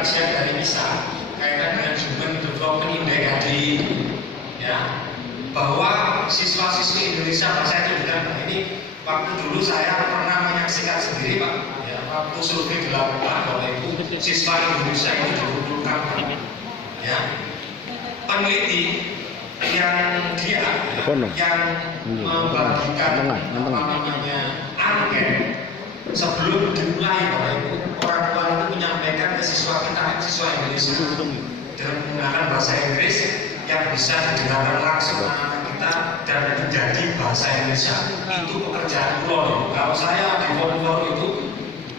kajian dari MISA kaitan dengan Human Development Index tadi, ya, bahwa siswa-siswi Indonesia, saya itu bilang, ini waktu dulu saya pernah menyaksikan sendiri Pak, ya, waktu survei dilakukan bahwa itu siswa Indonesia itu dikumpulkan, ya, peneliti yang dia yang membagikan angket sebelum dimulai Bapak Ibu, orang tua itu menyampaikan ke siswa kita, siswa Indonesia dengan menggunakan bahasa Inggris yang bisa didengarkan langsung anak-anak kita dan menjadi bahasa Indonesia. Itu pekerjaan pulau. Kalau saya di forum itu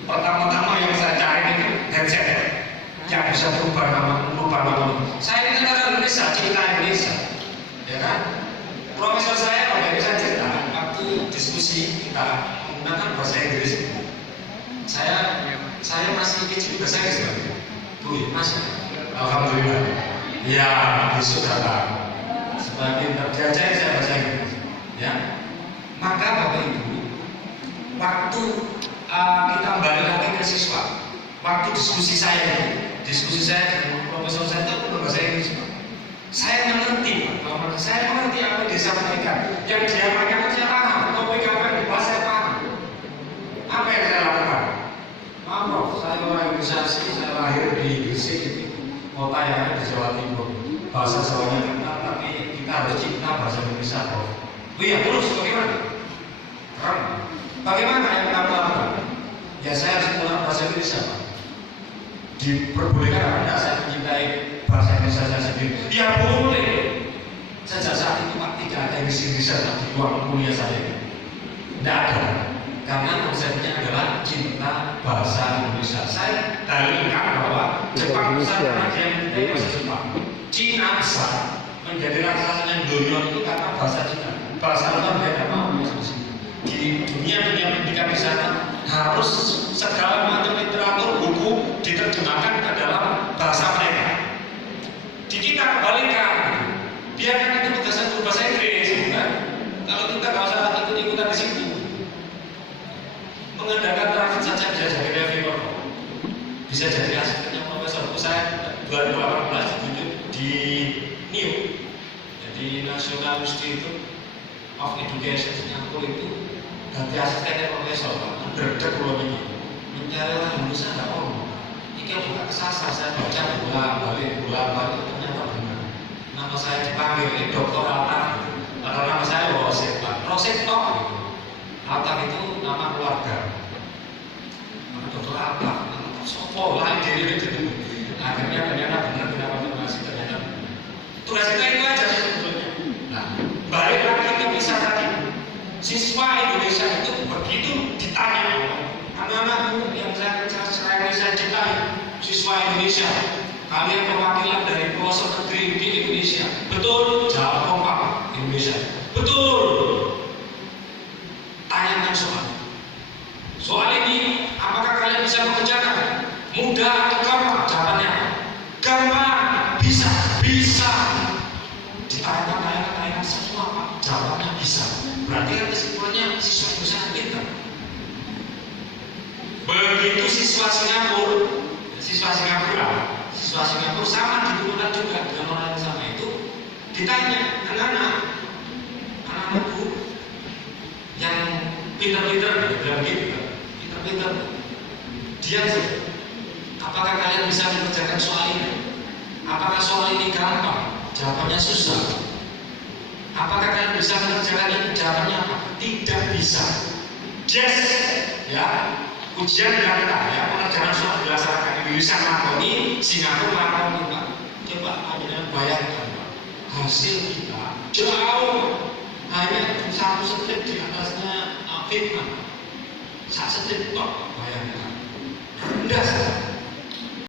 pertama-tama yang saya cari itu headset yang bisa berubah nama. Saya ini kan orang Indonesia, cinta Indonesia, ya kan? Profesor saya Bapak Ibu saya cerita waktu diskusi kita menggunakan bahasa Inggris. Saya masih kecil bahasa Inggris, Bu, masih. Alhamdulillah. Ya, besok datang. Sebagai terjajah saya bahasa Inggris. Ya. Maka Bapak Ibu, waktu kita kembali lagi ke siswa, waktu diskusi saya dengan profesor saya itu bahasa Inggris. Saya mengerti, saya mengerti apa yang dia sampaikan. Yang dia katakan saya paham, topik apa yang dibahas saya paham. Apa yang saya lakukan? Maaf, Prof, saya orang Indonesia, saya lahir di Gresik, kota yang ada di Jawa Timur. Bahasa Jawanya kental, tapi kita harus cinta bahasa Indonesia, Prof. Oh iya, terus bagaimana? Bagaimana yang kita lakukan? Ya saya harus menggunakan bahasa Indonesia, Pak. Diperbolehkan apa tidak saya mencintai bahasa Indonesia saya sendiri? Ya boleh. Sejak saat itu Pak tidak ada Indonesia di ruang kuliah saya. Tidak ada. Karena konsepnya adalah cinta bahasa Indonesia. Saya dalilkan bahwa Jepang besar karena dia mencintai bahasa Jepang. Cina besar menjadi raksasanya dunia itu karena bahasa Cina. Bahasa luar dia tidak mau masuk sini. Di dunia pendidikan di sana harus segala macam literatur buku diterjemahkan ke dalam bahasa mereka. Di kita kebalikan, biarkan itu tugasan bahasa Inggris, kan? Kalau kita nggak usah ikut-ikutan di situ, mengadakan transit saja bisa jadi reviewer, bisa jadi asistennya profesor. Saya 2018 ditunjuk di NIU, jadi National Institute of Education Singapura itu ganti asistennya profesor, berdek pulau ini mencari orang Indonesia nggak mau. Ini bukan kesasar, saya baca bolak-balik ternyata benar. Nama saya dipanggil Dr. Althaf, padahal nama saya Rosyid Althaf. Althaf itu nama keluarga. Nama Dr. Althaf, nama sopo lain diri. Akhirnya ternyata benar konfirmasi ternyata. Tugas kita itu aja sebetulnya. Nah, balik lagi ke misal tadi. Siswa Indonesia itu begitu ditanya anak-anakku yang saya cintai, siswa Indonesia, kalian perwakilan dari pelosok negeri di Indonesia, betul? Jawab kompak Indonesia, betul. Tanyakan soal ini, apakah kalian bisa mengerjakan? Mudah atau gampang? Jawabannya gampang, bisa. Ditanya semua Pak, jawabannya bisa. Berarti kan kesimpulannya siswa Indonesia pintar. Begitu siswa Singapura sama dikumpulkan juga dengan orang yang sama itu, ditanya anak-anakku yang pintar-pintar, pintar-pintar, dia apakah kalian bisa mengerjakan soal ini? Apakah soal ini gampang? Jawabannya susah. Apakah kalian bisa mengerjakan ini? Jawabannya apa? Tidak bisa. Yes, ya. Ujian dilakukan, ya, pengerjaan soal dilaksanakan Indonesia melakoni, Singapura melakoni, Pak. Coba kalian bayangkan, Pak, hasil kita jauh, hanya satu strip di atasnya fitnah, satu strip, Pak, bayangkan, rendah sekali.